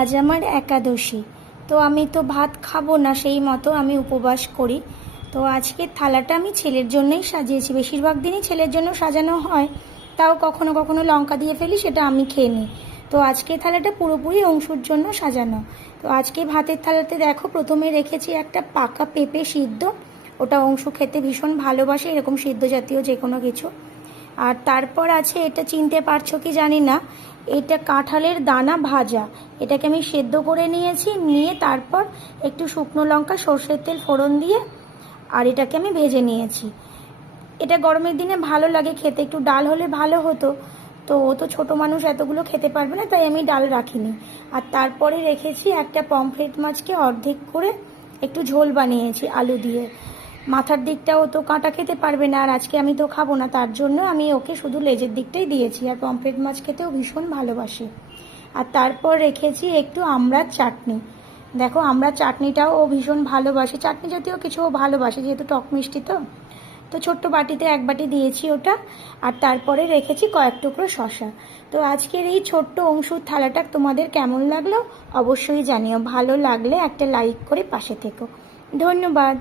আজ আমার একাদশী। তো আমি তো ভাত খাবো না, সেই মতো আমি উপবাস করি। তো আজকের থালাটা আমি ছেলের জন্যই সাজিয়েছি। বেশিরভাগ দিনই ছেলের জন্য সাজানো হয়, তাও কখনো কখনো লঙ্কা দিয়ে ফেলি, সেটা আমি খেয়ে নিই। তো আজকের থালাটা পুরোপুরি অংশুর জন্য সাজানো। তো আজকে ভাতের থালাতে দেখো, প্রথমে রেখেছি একটা পাকা পেঁপে সিদ্ধ। ওটা অংশু খেতে ভীষণ ভালোবাসে, এরকম সিদ্ধ জাতীয় যে কোনো কিছু। আর তারপর আছে, এটা চিনতে পারছো কি জানি না, এটা কাঁঠালের দানা ভাজা। এটাকে আমি সেদ্ধ করে নিয়েছি, নিয়ে তারপর একটু শুকনো লঙ্কা সর্ষের তেল ফোড়ন দিয়ে আর এটাকে আমি ভেজে নিয়েছি। এটা গরমের দিনে ভালো লাগে খেতে, একটু ডাল হলে ভালো হতো। তো ও তো ছোটো মানুষ, এতগুলো খেতে পারবে না, তাই আমি ডাল রাখিনি। আর তারপরে রেখেছি একটা পমফ্রেট মাছকে অর্ধেক করে একটু ঝোল বানিয়েছি আলু দিয়ে। মাথার দিকটাও তো কাঁটা খেতে পারবে না, আর আজকে আমি তো খাবো না, তার জন্য আমি ওকে শুধু লেজের দিকটাই দিয়েছি। আর পমফ্রেট মাছ খেতেও ভীষণ ভালোবাসে। আর তারপর রেখেছি একটু আমড়ার চাটনি। দেখো, আমড়ার চাটনিটাও ও ভীষণ ভালোবাসে, চাটনি জাতীয় কিছু ও ভালোবাসে, যেহেতু টক মিষ্টি তো। তো ছোট্ট বাটিতে এক বাটি দিয়েছি ওটা। আর তারপরে রেখেছি কয়েক টুকরো শসা। তো আজকের এই ছোট্ট অংশুর থালাটা তোমাদের কেমন লাগলো অবশ্যই জানিও। ভালো লাগলে একটা লাইক করে পাশে থেকো। ধন্যবাদ।